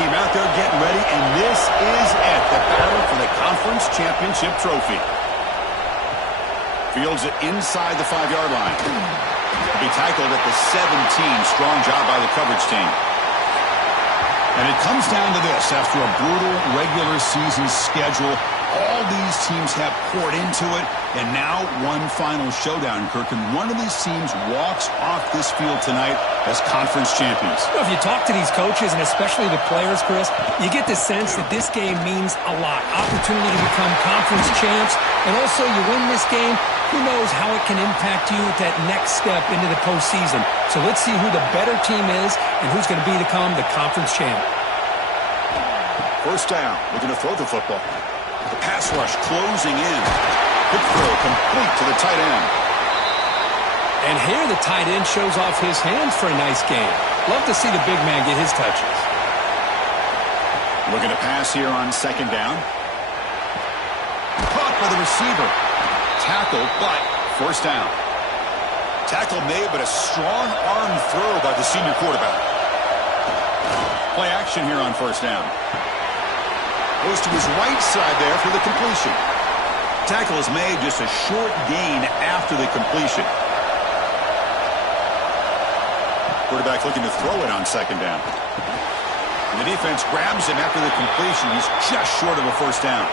team out there getting ready, and this is it, the battle for the conference championship trophy. Fields it inside the 5-yard line. He'll be tackled at the 17. Strong job by the coverage team. And it comes down to this. After a brutal regular season schedule, all these teams have poured into it, and now one final showdown, Kirk. And one of these teams walks off this field tonight as conference champions. Well, if you talk to these coaches, and especially the players, Chris, you get the sense that this game means a lot. Opportunity to become conference champs, and also you win this game, who knows how it can impact you at that next step into the postseason. So let's see who the better team is and who's going to become the conference champ. First down, looking to throw the football. The pass rush closing in. Quick throw complete to the tight end. And here the tight end shows off his hands for a nice game. Love to see the big man get his touches. Looking to pass here on second down. Caught by the receiver. Tackled, but first down. Tackle made, but a strong arm throw by the senior quarterback. Play action here on first down. Goes to his right side there for the completion. Tackle is made, just a short gain after the completion. Quarterback looking to throw it on second down. And the defense grabs him after the completion. He's just short of a first down.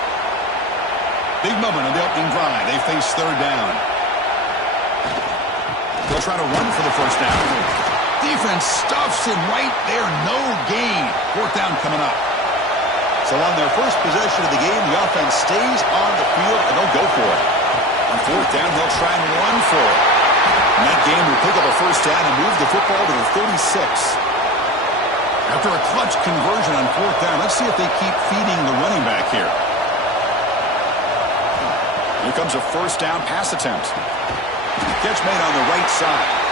Big moment on the opening drive. They face third down. They'll try to run for the first down. Defense stuffs him right there. No gain. Fourth down coming up. So on their first possession of the game, the offense stays on the field, and they'll go for it. On fourth down, they'll try and run for it. And that game will pick up a first down and move the football to the 36. After a clutch conversion on fourth down, let's see if they keep feeding the running back here. Here comes a first down pass attempt. Catch made on the right side.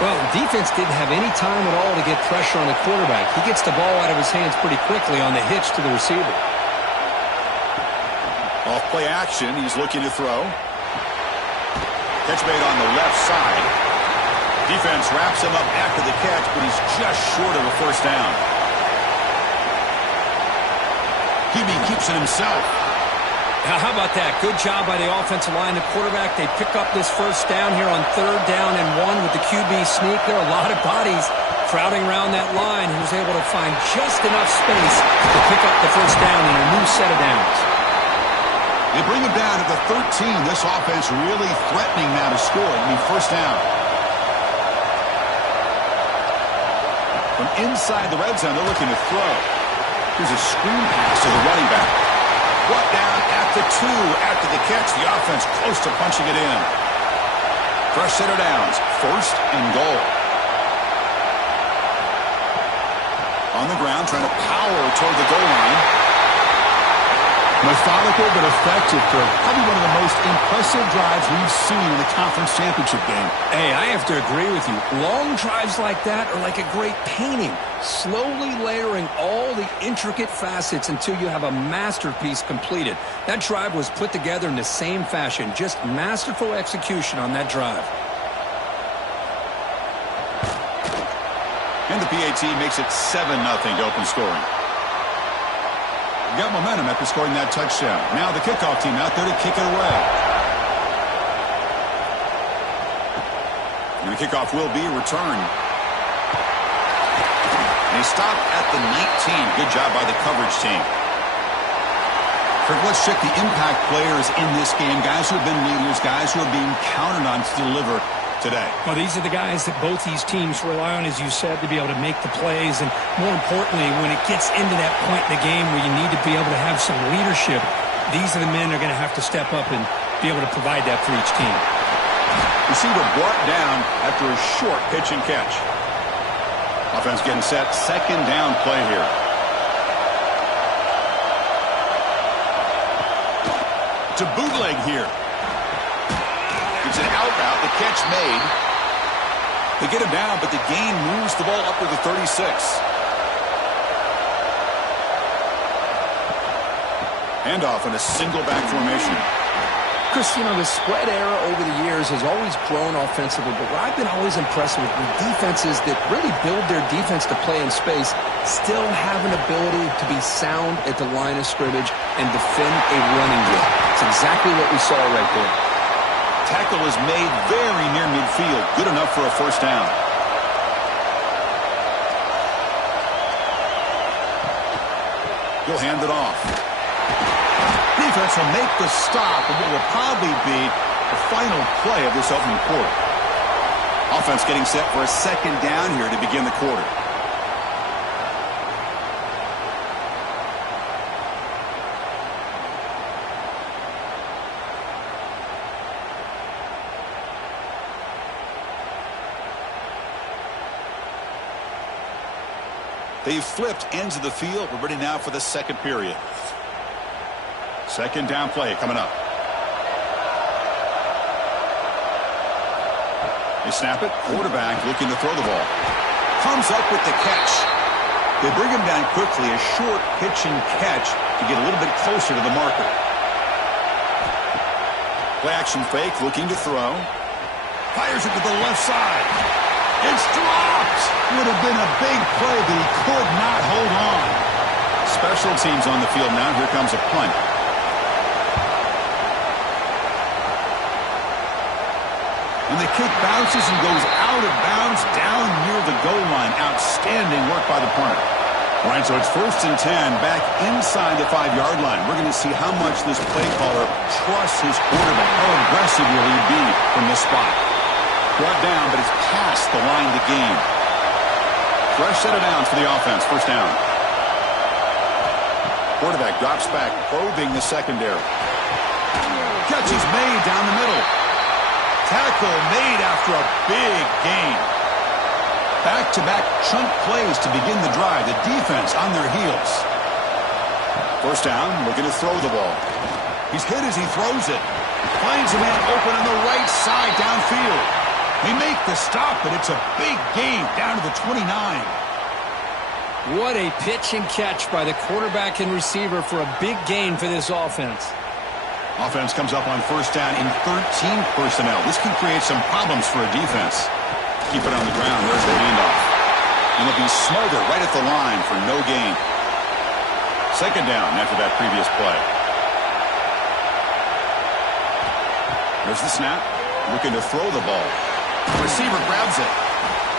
Well, defense didn't have any time at all to get pressure on the quarterback. He gets the ball out of his hands pretty quickly on the hitch to the receiver. Off play action, he's looking to throw. Catch made on the left side. Defense wraps him up after the catch, but he's just short of a first down. QB keeps it himself. Now, how about that? Good job by the offensive line. The quarterback, they pick up this first down here on third down and 1 with the QB sneak. There are a lot of bodies crowding around that line. He was able to find just enough space to pick up the first down in a new set of downs. They bring him down at the 13. This offense really threatening now to score. It'll be first down. From inside the red zone, they're looking to throw. Here's a screen pass to the running back. Brought down at the 2 after the catch. The offense close to punching it in. Fresh set of downs. First and goal. On the ground, trying to power toward the goal line. Methodical but effective, Kirk. Probably one of the most impressive drives we've seen in the conference championship game. Hey, I have to agree with you. Long drives like that are like a great painting. Slowly layering all the intricate facets until you have a masterpiece completed. That drive was put together in the same fashion. Just masterful execution on that drive. And the PAT makes it 7-0 to open scoring. Got momentum after scoring that touchdown. Now the kickoff team out there to kick it away. And the kickoff will be returned. And he stopped at the 19. Good job by the coverage team. Kirk, let's check the impact players in this game. Guys who have been leaders, guys who are being counted on to deliver today. Well, these are the guys that both these teams rely on, as you said, to be able to make the plays. And more importantly, when it gets into that point in the game where you need to be able to have some leadership, these are the men that are going to have to step up and be able to provide that for each team. Receiver brought down after a short pitch and catch. Offense getting set. Second down play here. To bootleg here. It's an out route. The catch made. They get him down, but the gain moves the ball up to the 36. Handoff in a single back formation. Chris, you know, the spread era over the years has always grown offensively, but what I've been always impressed with defenses that really build their defense to play in space still have an ability to be sound at the line of scrimmage and defend a running game. It's exactly what we saw right there. Tackle is made very near midfield. Good enough for a first down. He'll hand it off. Defense will make the stop of what will probably be the final play of this opening quarter. Offense getting set for a second down here to begin the quarter. They've flipped ends of the field. We're ready now for the second period. Second down play coming up. They snap it. Quarterback looking to throw the ball. Comes up with the catch. They bring him down quickly. A short pitch and catch to get a little bit closer to the marker. Play action fake looking to throw. Fires it to the left side. It's dropped. Would have been a big play, but he could not hold on. Special teams on the field now. Here comes a punt. And the kick bounces and goes out of bounds down near the goal line. Outstanding work by the punter. All right, so it's 1st and 10 back inside the 5-yard line. We're going to see how much this play caller trusts his quarterback. How aggressive will he be from this spot? Brought down, but it's past the line to gain. Fresh set of downs for the offense. First down. Quarterback drops back, probing the secondary. Catch is made down the middle. Tackle made after a big gain. Back-to-back chunk plays to begin the drive. The defense on their heels. First down, looking to throw the ball. He's hit as he throws it. Finds a man open on the right side downfield. They make the stop, but it's a big gain down to the 29. What a pitch and catch by the quarterback and receiver for a big gain for this offense. Offense comes up on first down in 13 personnel. This can create some problems for a defense. Keep it on the ground. There's the handoff. And it'll be smothered right at the line for no gain. Second down after that previous play. There's the snap. Looking to throw the ball. The receiver grabs it.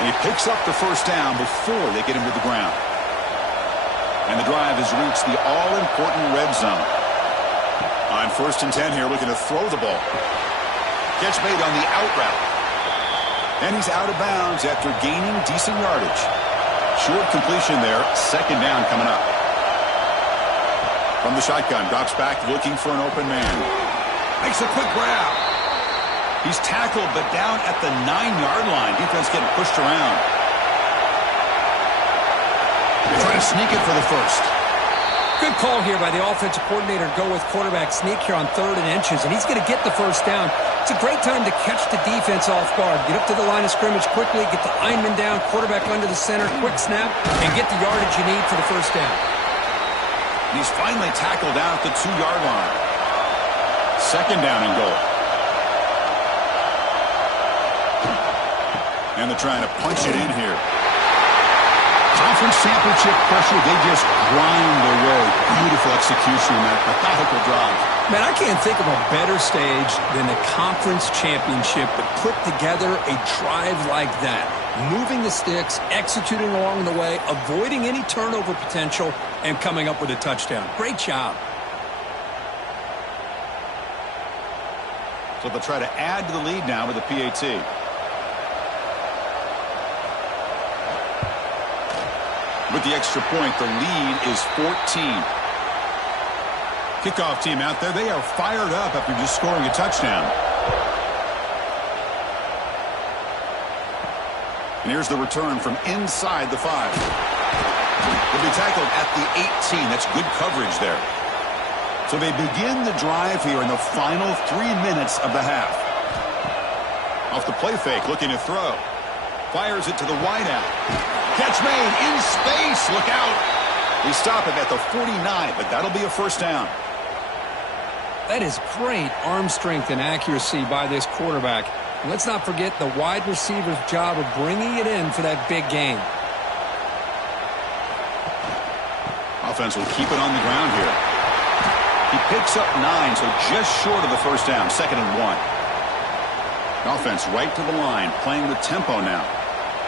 And he picks up the first down before they get him to the ground. And the drive has reached the all-important red zone. On 1st and 10 here, looking to throw the ball. Catch made on the out route. And he's out of bounds after gaining decent yardage. Short completion there. Second down coming up. From the shotgun, drops back looking for an open man. Makes a quick grab. He's tackled, but down at the 9-yard line. Defense getting pushed around. They try to sneak it for the first. Good call here by the offensive coordinator. Go with quarterback sneak here on 3rd and inches, and he's going to get the first down. It's a great time to catch the defense off guard. Get up to the line of scrimmage quickly, get the lineman down, quarterback under the center, quick snap, and get the yardage you need for the first down. He's finally tackled down at the 2-yard line. Second down and goal. And they're trying to punch it in here. Conference championship pressure, they just grind their way. Beautiful execution in that methodical drive. Man, I can't think of a better stage than the conference championship to put together a drive like that. Moving the sticks, executing along the way, avoiding any turnover potential, and coming up with a touchdown. Great job. So they'll try to add to the lead now with the PAT. With the extra point, the lead is 14. Kickoff team out there, they are fired up after just scoring a touchdown. And here's the return from inside the 5. They'll be tackled at the 18. That's good coverage there. So they begin the drive here in the final 3 minutes of the half. Off the play fake, looking to throw. Fires it to the wideout. Catch made in space. Look out. They stop him at the 49, but that'll be a first down. That is great arm strength and accuracy by this quarterback. And let's not forget the wide receiver's job of bringing it in for that big game. Offense will keep it on the ground here. He picks up 9, so just short of the first down, 2nd and 1. Offense right to the line, playing with tempo now.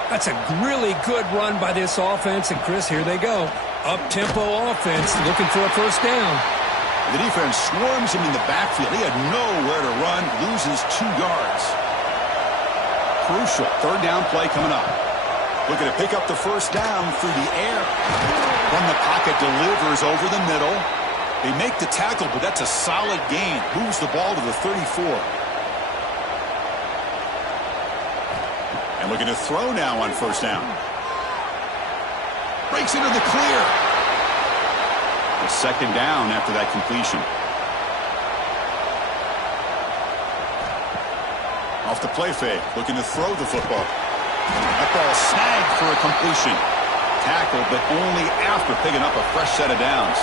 That's a really good run by this offense, and Chris, here they go. Up-tempo offense looking for a first down. The defense swarms him in the backfield. He had nowhere to run, loses 2 yards. Crucial 3rd down play coming up. Looking to pick up the first down through the air. From the pocket, delivers over the middle. They make the tackle, but that's a solid gain. Moves the ball to the 34. And looking to throw now on first down. Breaks into the clear. A 2nd down after that completion. Off the play fake, looking to throw the football. That ball snagged for a completion. Tackled, but only after picking up a fresh set of downs.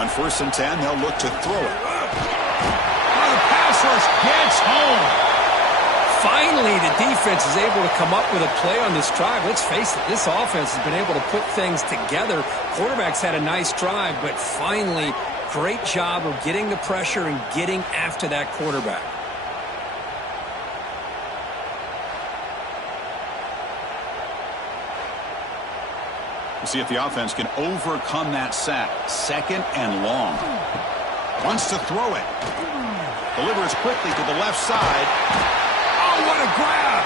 On 1st and 10, they'll look to throw it. Oh, the pass rush gets home. Finally, the defense is able to come up with a play on this drive. Let's face it, this offense has been able to put things together. Quarterback's had a nice drive, but finally, great job of getting the pressure and getting after that quarterback. We'll see if the offense can overcome that sack. 2nd and long. Wants to throw it. Delivers quickly to the left side. Oh, what a grab!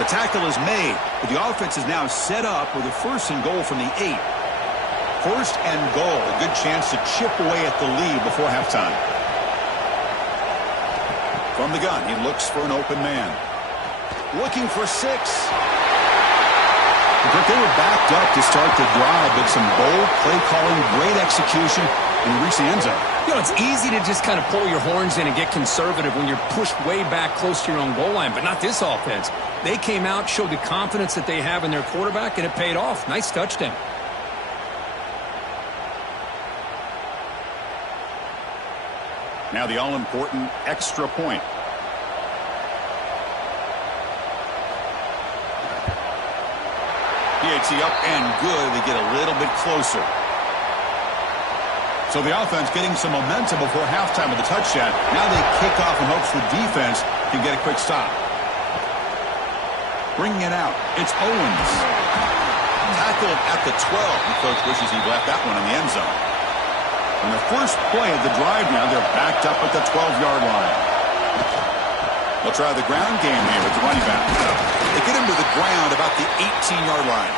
The tackle is made, but the offense is now set up with a 1st and goal from the 8. 1st and goal. A good chance to chip away at the lead before halftime. From the gun, he looks for an open man. Looking for 6. But they were backed up to start the drive, but some bold play calling, great execution, and reach the end zone. You know, it's easy to just kind of pull your horns in and get conservative when you're pushed way back close to your own goal line, but not this offense. They came out, showed the confidence that they have in their quarterback, and it paid off. Nice touchdown. Now the all-important extra point. PAT up and good. They get a little bit closer. So the offense getting some momentum before halftime with the touchdown. Now they kick off in hopes the defense can get a quick stop. Bringing it out. It's Owens. Tackled at the 12. The coach wishes he'd left that one in the end zone. On the first play of the drive now, they're backed up at the 12-yard line. They'll try the ground game here with the running back. They get him to the ground about the 18-yard line.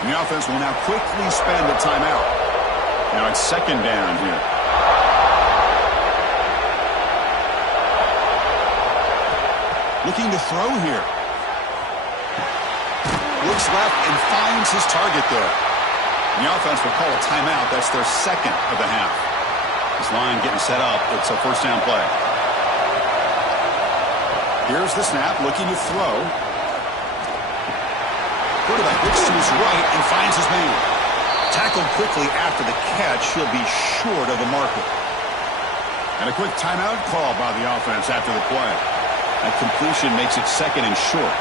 And the offense will now quickly spend a timeout. Now it's 2nd down here. Looking to throw here. Looks left and finds his target there. And the offense will call a timeout. That's their 2nd of the half. This line getting set up. It's a first down play. Here's the snap, looking to throw. Quarterback looks to his right and finds his man. Tackled quickly after the catch. He'll be short of the marker. And a quick timeout call by the offense after the play. That completion makes it 2nd and short.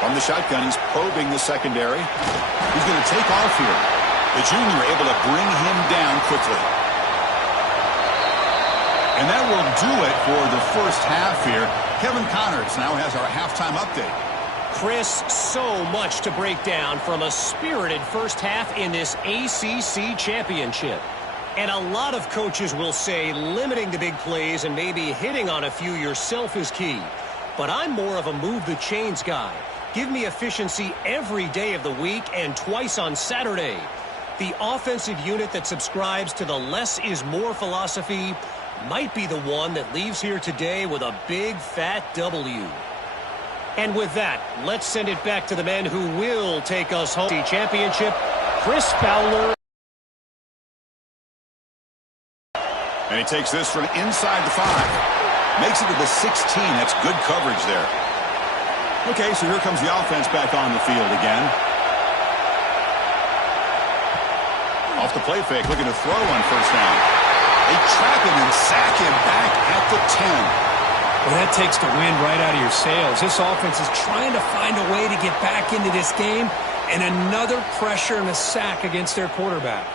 From the shotgun, he's probing the secondary. He's going to take off here. The junior able to bring him down quickly. And that will do it for the first half here. Kevin Connors now has our halftime update. Chris, so much to break down from a spirited first half in this ACC championship. And a lot of coaches will say limiting the big plays and maybe hitting on a few yourself is key. But I'm more of a move the chains guy. Give me efficiency every day of the week and twice on Saturday. The offensive unit that subscribes to the less is more philosophy might be the one that leaves here today with a big fat W. And with that, let's send it back to the men who will take us home. The championship, Chris Fowler. And he takes this from inside the 5. Makes it to the 16. That's good coverage there. Okay, so here comes the offense back on the field again. Off the play fake, looking to throw on first down. They trap him and sack him back at the 10. Well, that takes the wind right out of your sails. This offense is trying to find a way to get back into this game, and another pressure and a sack against their quarterback.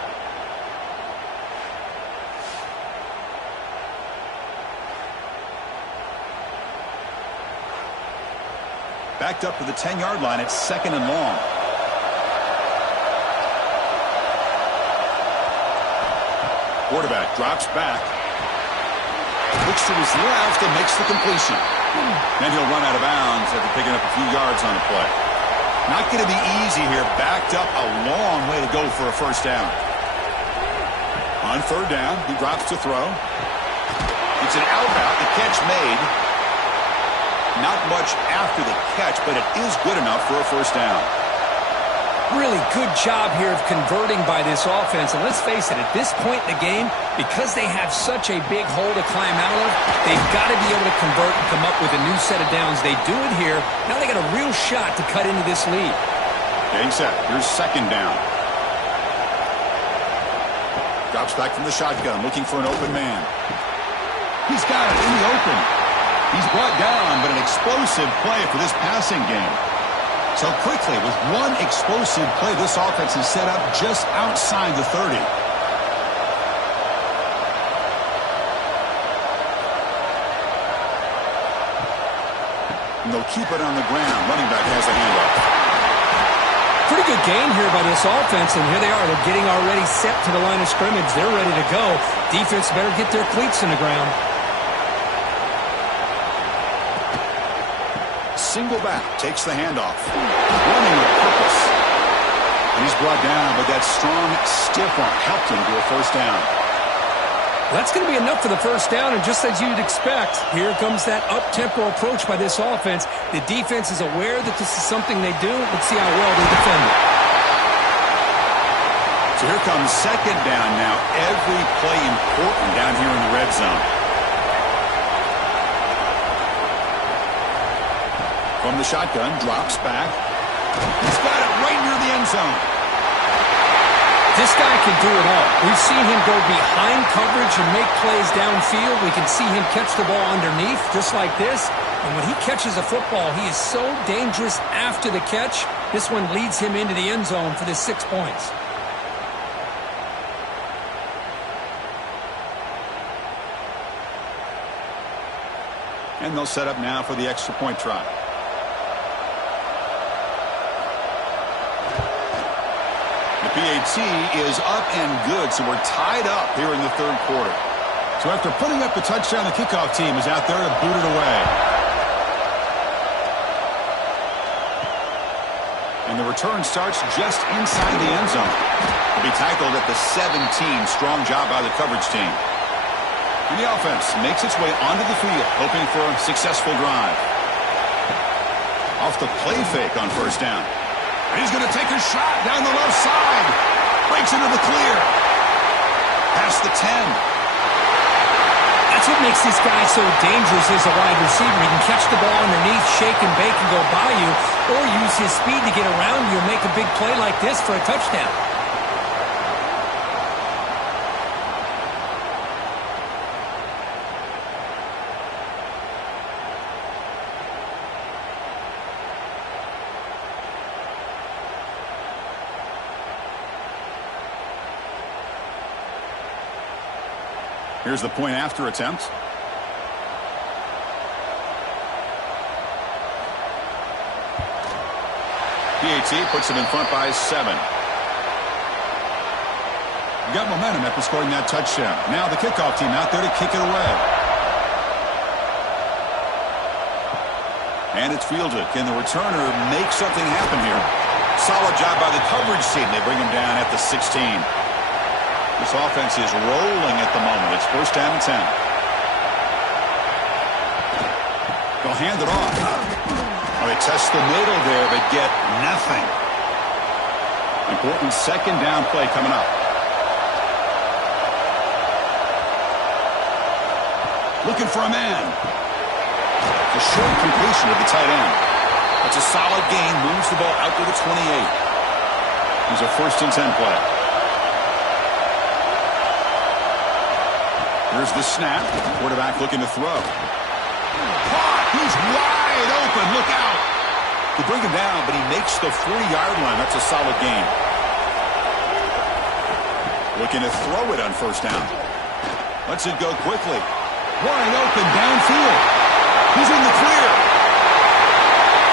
Backed up to the 10-yard line. It's 2nd and long. Quarterback drops back. Looks to his left and makes the completion. Then he'll run out of bounds after picking up a few yards on the play. Not going to be easy here. Backed up a long way to go for a first down. On 3rd down, he drops to throw. It's an out route. The catch made. Not much after the catch, but it is good enough for a first down. Really good job here of converting by this offense. And let's face it, at this point in the game, because they have such a big hole to climb out of, they've got to be able to convert and come up with a new set of downs. They do it here. Now they got a real shot to cut into this lead. Getting set. Here's 2nd down. Drops back from the shotgun, looking for an open man. He's got it in the open. He's brought down, but an explosive play for this passing game. So quickly, with one explosive play, this offense is set up just outside the 30. And they'll keep it on the ground. Running back has the handoff. Pretty good game here by this offense, and here they are. They're getting already set to the line of scrimmage. They're ready to go. Defense better get their cleats in the ground. Single back, takes the handoff. Running with purpose. And he's brought down, but that strong, stiff arm helped him to a first down. That's going to be enough for the first down, and just as you'd expect, here comes that up-tempo approach by this offense. The defense is aware that this is something they do. Let's see how well they defend it. So here comes 2nd down now. Every play important down here in the red zone. From the shotgun, drops back. He's got it right near the end zone. This guy can do it all. We've seen him go behind coverage and make plays downfield. We can see him catch the ball underneath, just like this. And when he catches a football, he is so dangerous after the catch. This one leads him into the end zone for the 6 points. And they'll set up now for the extra point try. The PAT is up and good, so we're tied up here in the 3rd quarter. So after putting up the touchdown, the kickoff team is out there to boot it away. And the return starts just inside the end zone. To be tackled at the 17. Strong job by the coverage team. And the offense makes its way onto the field, hoping for a successful drive. Off the play fake on first down. And he's going to take a shot down the left side. Breaks into the clear. Past the 10. That's what makes this guy so dangerous as a wide receiver. He can catch the ball underneath, shake and bake and go by you, or use his speed to get around you and make a big play like this for a touchdown. Here's the point after attempt. PAT puts him in front by 7. Got momentum after scoring that touchdown. Now the kickoff team out there to kick it away. And it's fielded. Can the returner make something happen here? Solid job by the coverage team. They bring him down at the 16. This offense is rolling at the moment. It's first down and 10. They'll hand it off. Oh, they test the middle there, but get nothing. Important second down play coming up. Looking for a man. A short completion of the tight end. That's a solid gain. Moves the ball out to the 28. Here's a first and 10 play. Here's the snap. Quarterback looking to throw. Caught. He's wide open. Look out. They bring him down, but he makes the 40-yard line. That's a solid gain. Looking to throw it on first down. Lets it go quickly. Wide open downfield. He's in the clear.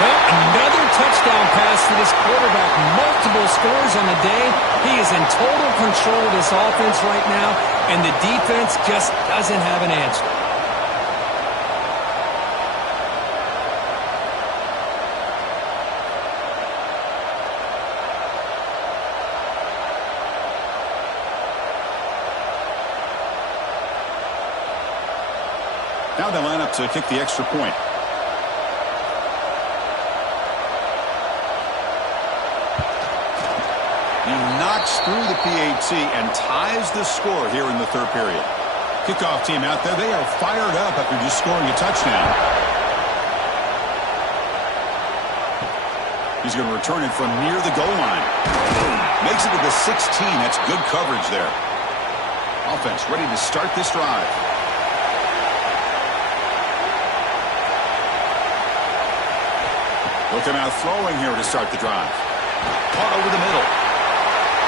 Well, another touchdown pass for this quarterback. Multiple scores on the day. He is in total control of this offense right now, and the defense just doesn't have an answer. Now they line up to kick the extra point. He knocks through the PAT and ties the score here in the third period. Kickoff team out there, they are fired up after just scoring a touchdown. He's going to return it from near the goal line. Makes it to the 16. That's good coverage there. Offense ready to start this drive. Looking out throwing here to start the drive. Caught over the middle.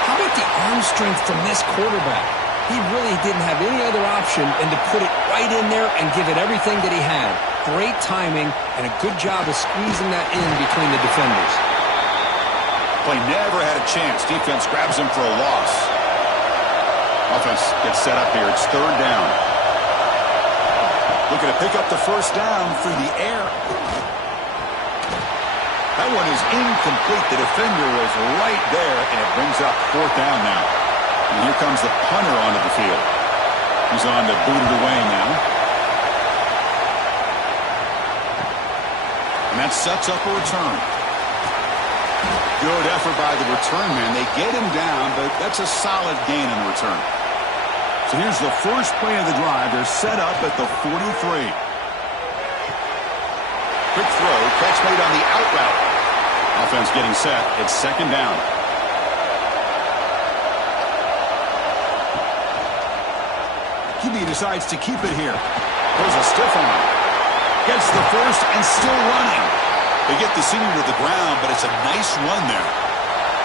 How about the arm strength from this quarterback? He really didn't have any other option than to put it right in there and give it everything that he had. Great timing and a good job of squeezing that in between the defenders. Play never had a chance. Defense grabs him for a loss. Offense gets set up here. It's third down. Looking to pick up the first down through the air. That one is incomplete. The defender was right there, and it brings up fourth down now. And here comes the punter onto the field. He's on to boot it away now. And that sets up a return. Good effort by the return man. They get him down, but that's a solid gain in the return. So here's the first play of the drive. They're set up at the 43. Quick throw, catch made on the out route. Offense getting set. It's second down. QB decides to keep it here. Goes a stiff arm. Gets the first and still running. They get the senior to the ground, but it's a nice run there.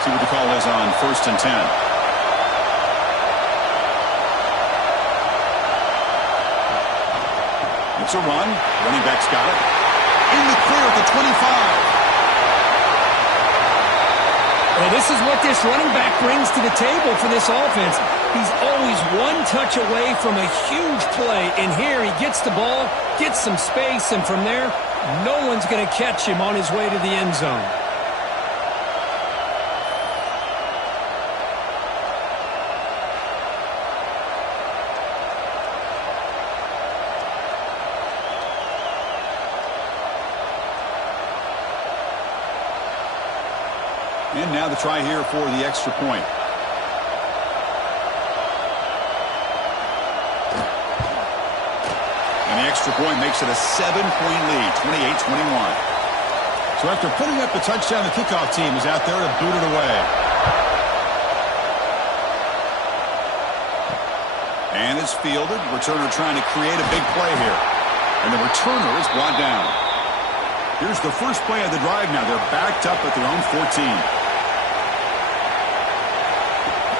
See what the call is on 1st and 10. It's a run. Running back's got it. In the clear at the 25. Well, this is what this running back brings to the table for this offense. He's always one touch away from a huge play. And here he gets the ball, gets some space, and from there, no one's going to catch him on his way to the end zone. And now the try here for the extra point. And the extra point makes it a 7-point lead, 28-21. So after putting up the touchdown, the kickoff team is out there to boot it away. And it's fielded. Returner trying to create a big play here. And the returner is brought down. Here's the first play of the drive now. They're backed up at their own 14.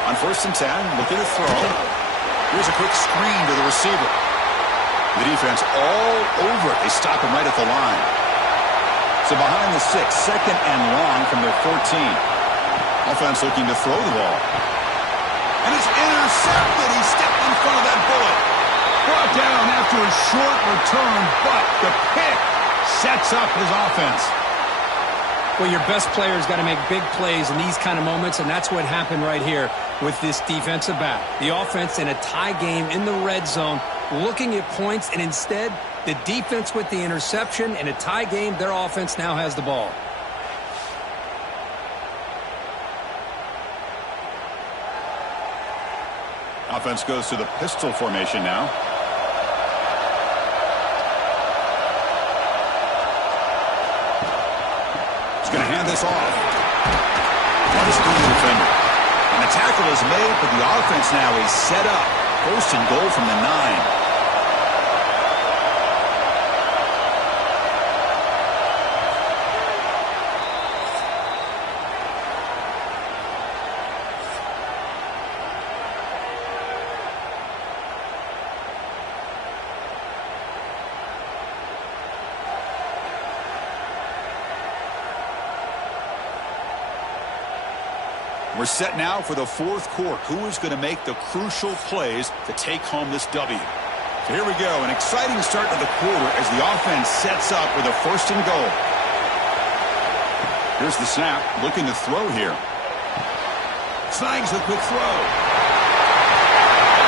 On 1st and 10, looking to throw. Here's a quick screen to the receiver. The defense all over it. They stop him right at the line. So behind the 6, second and long from their 14. Offense looking to throw the ball. And it's intercepted. He stepped in front of that bullet. Brought down after a short return, but the pick sets up his offense. Well, your best player's got to make big plays in these kind of moments, and that's what happened right here with this defensive back. The offense in a tie game in the red zone, looking at points, and instead, the defense with the interception. In a tie game, their offense now has the ball. Offense goes to the pistol formation now. He's going to hand this off. Runs through the defender. And the tackle is made, but the offense now is set up. 1st and goal from the 9. We're set now for the fourth quarter. Who is going to make the crucial plays to take home this W? So here we go. An exciting start to the quarter as the offense sets up with a first and goal. Here's the snap. Looking to throw here. Snags the quick throw.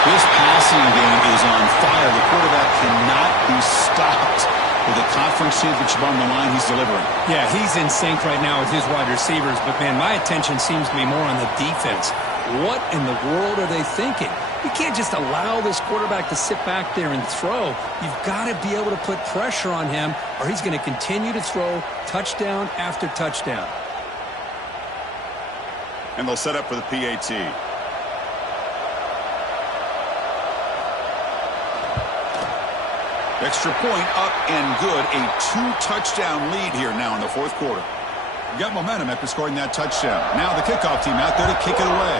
This passing game is on fire. The quarterback cannot be stopped with a conference championship on the line he's delivering. Yeah, he's in sync right now with his wide receivers, but, man, my attention seems to be more on the defense. What in the world are they thinking? You can't just allow this quarterback to sit back there and throw. You've got to be able to put pressure on him, or he's going to continue to throw touchdown after touchdown. And they'll set up for the PAT. Extra point up and good. A 2-touchdown lead here now in the fourth quarter. Got momentum after scoring that touchdown. Now the kickoff team out there to kick it away.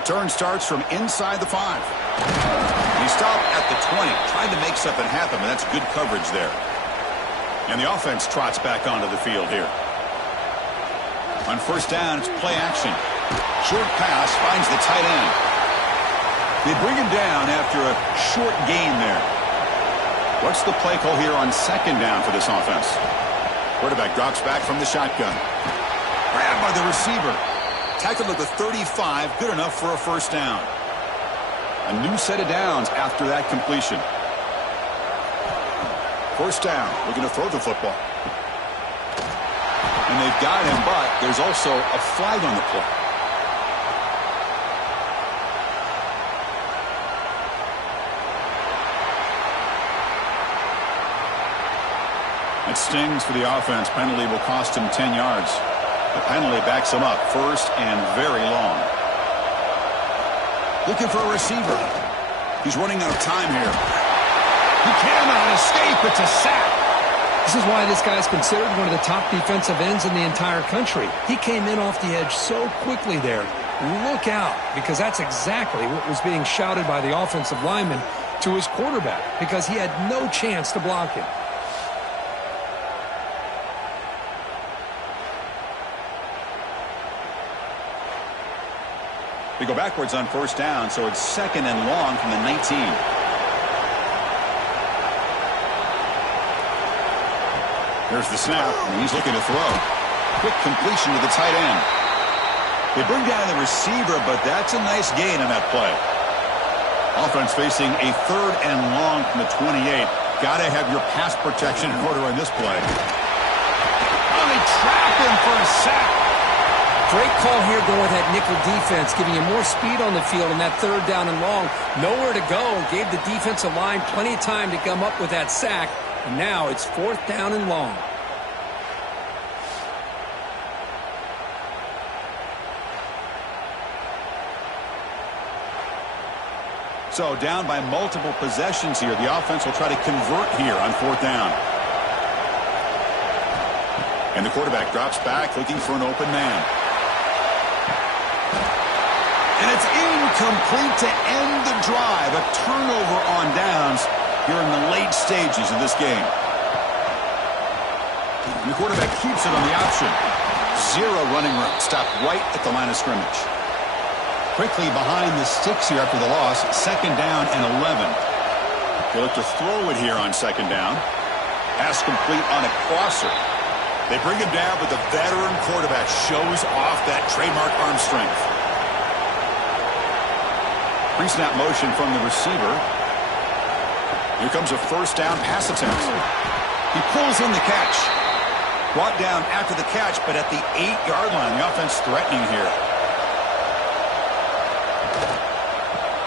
Return starts from inside the 5. He stopped at the 20. Tried to make something happen, but that's good coverage there. And the offense trots back onto the field here. On first down, it's play action. Short pass finds the tight end. They bring him down after a short gain there. What's the play call here on second down for this offense? Quarterback drops back from the shotgun. Grabbed by the receiver. Tackled at the 35. Good enough for a first down. A new set of downs after that completion. First down. Looking to throw the football. And they've got him, but there's also a flag on the play. It stings for the offense. Penalty will cost him 10 yards. The penalty backs him up. First and very long. Looking for a receiver. He's running out of time here. He cannot escape. It's a sack. This is why this guy's considered one of the top defensive ends in the entire country. He came in off the edge so quickly there. Look out, because that's exactly what was being shouted by the offensive lineman to his quarterback, because he had no chance to block him. They go backwards on first down, so it's second and long from the 19. Here's the snap, and he's looking to throw. Quick completion to the tight end. They bring down the receiver, but that's a nice gain on that play. Offense facing a third and long from the 28. Got to have your pass protection in order on this play. Oh, they trap him for a sack. Great call here going with that nickel defense, giving you more speed on the field on that third down and long. Nowhere to go. Gave the defensive line plenty of time to come up with that sack. And now it's fourth down and long. So down by multiple possessions here. The offense will try to convert here on fourth down. And the quarterback drops back looking for an open man. And it's incomplete to end the drive. A turnover on downs here in the late stages of this game. And the quarterback keeps it on the option. Zero running room. Stopped right at the line of scrimmage. Quickly behind the sticks here after the loss. Second down and 11. They look to throw it here on second down. Pass complete on a crosser. They bring him down, but the veteran quarterback shows off that trademark arm strength. Pre-snap motion from the receiver. Here comes a first down pass attempt. He pulls in the catch. Brought down after the catch, but at the 8-yard line. The offense threatening here.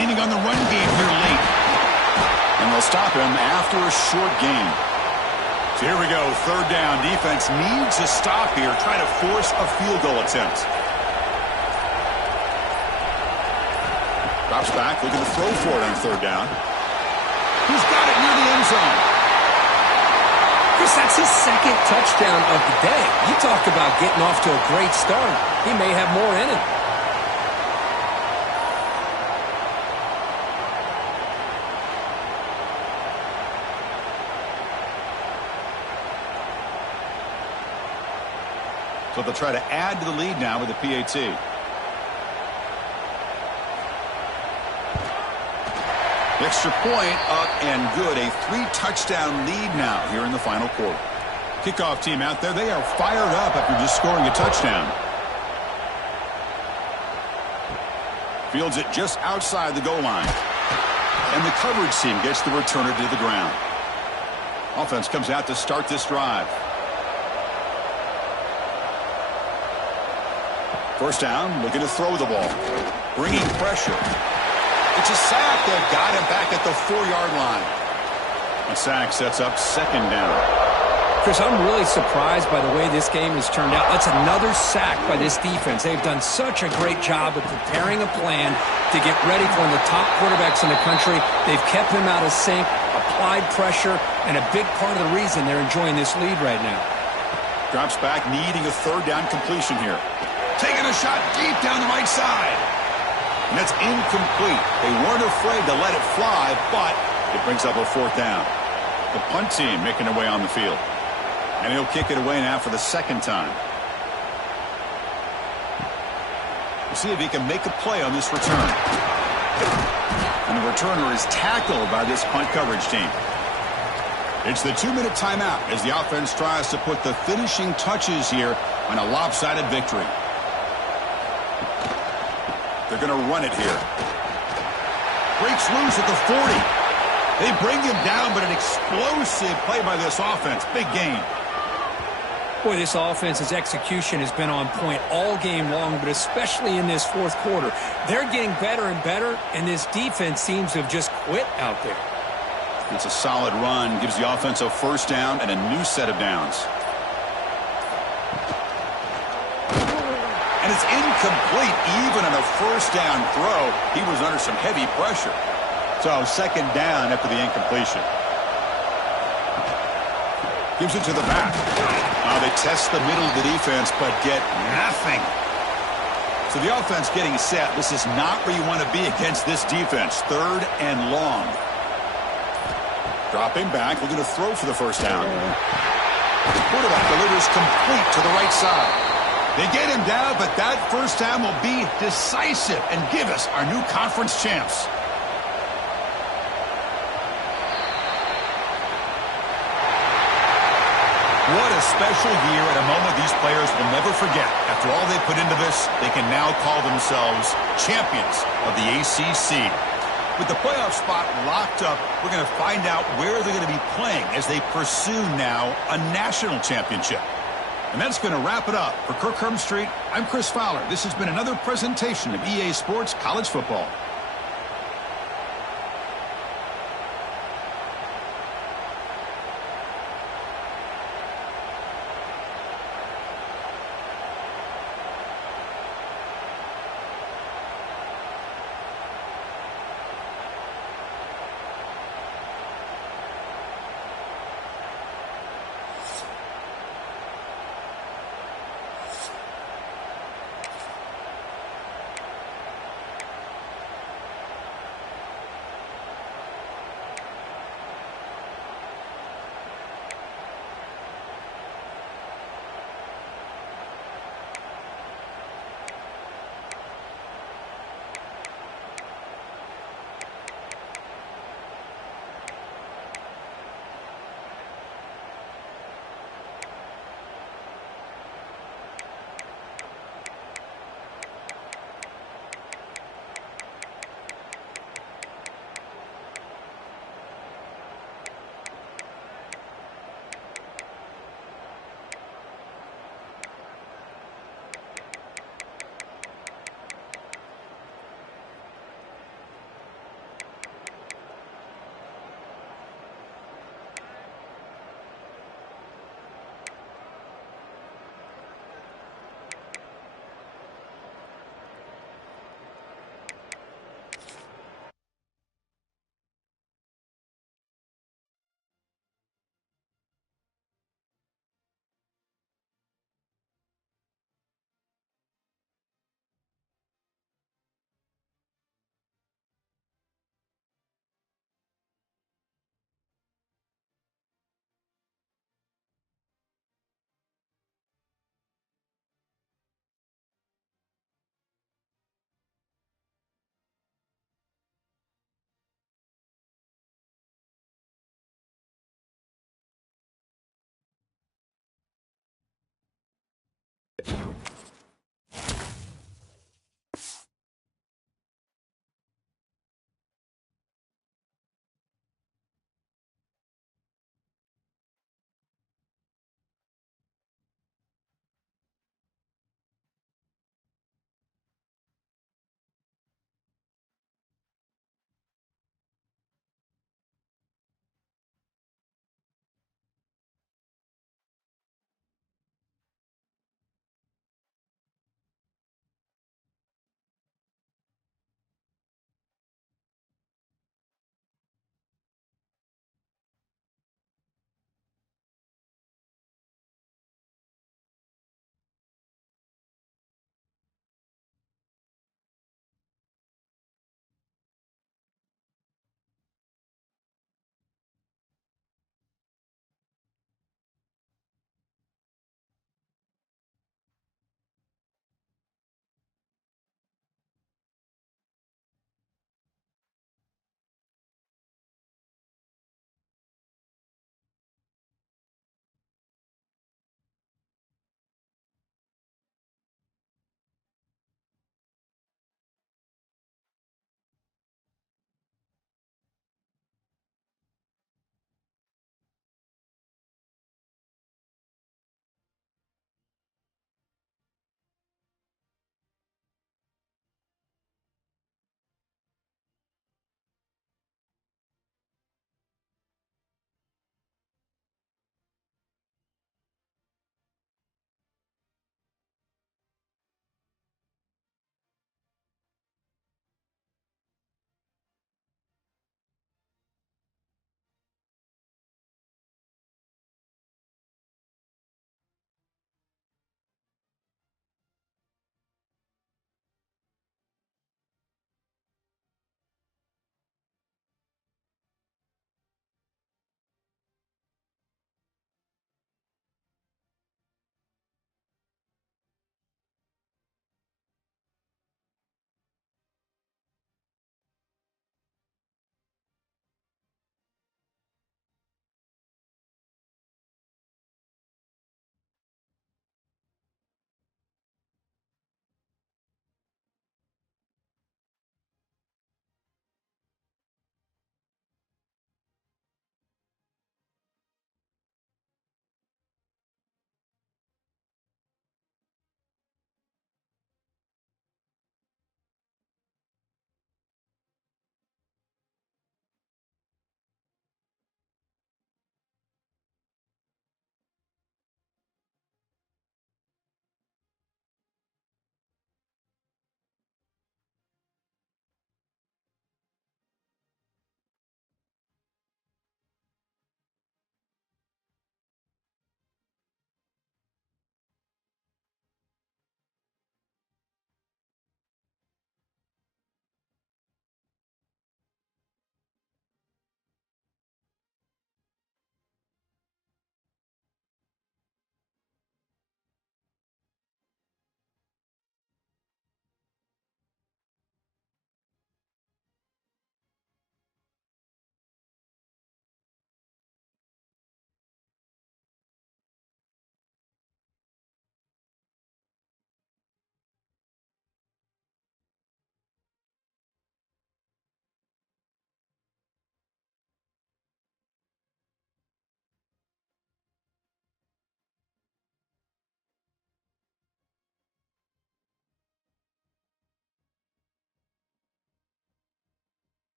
Leaning on the run game here late. And they'll stop him after a short gain. So here we go. Third down. Defense needs a stop here. Try to force a field goal attempt. Drops back, looking to throw for it on third down. He's got it near the end zone. Chris, that's his second touchdown of the day. You talk about getting off to a great start. He may have more in him. So So they'll try to add to the lead now with the PAT. Extra point up and good. A 3-touchdown lead now here in the final quarter. Kickoff team out there. They are fired up after just scoring a touchdown. Fields it just outside the goal line. And the coverage team gets the returner to the ground. Offense comes out to start this drive. First down, looking to throw the ball. Bringing pressure. It's a sack. They've got him back at the 4-yard line. A sack sets up second down. Chris, I'm really surprised by the way this game has turned out. That's another sack by this defense. They've done such a great job of preparing a plan to get ready for one of the top quarterbacks in the country. They've kept him out of sync, applied pressure, and a big part of the reason they're enjoying this lead right now. Drops back, needing a third down completion here. Taking a shot deep down the right side. And that's incomplete. They weren't afraid to let it fly, but it brings up a fourth down. The punt team making their way on the field. And he'll kick it away now for the second time. We'll see if he can make a play on this return. And the returner is tackled by this punt coverage team. It's the 2-minute timeout as the offense tries to put the finishing touches here on a lopsided victory. They're going to run it here. Breaks loose at the 40. They bring him down, but an explosive play by this offense. Big gain. Boy, this offense's execution has been on point all game long, but especially in this fourth quarter. They're getting better and better, and this defense seems to have just quit out there. It's a solid run. Gives the offense a first down and a new set of downs. And it's incomplete. Even on a first down throw, he was under some heavy pressure. So second down after the incompletion. Gives it to the back. They test the middle of the defense, but get nothing. So the offense getting set. This is not where you want to be against this defense. Third and long. Dropping back, looking to throw for the first down. Quarterback delivers complete to the right side. They get him down, but that first down will be decisive and give us our new conference champs. What a special year and a moment these players will never forget. After all they put into this, they can now call themselves champions of the ACC. With the playoff spot locked up, we're going to find out where they're going to be playing as they pursue now a national championship. And that's going to wrap it up. For Kirk Herbstreit, I'm Chris Fowler. This has been another presentation of EA Sports College Football.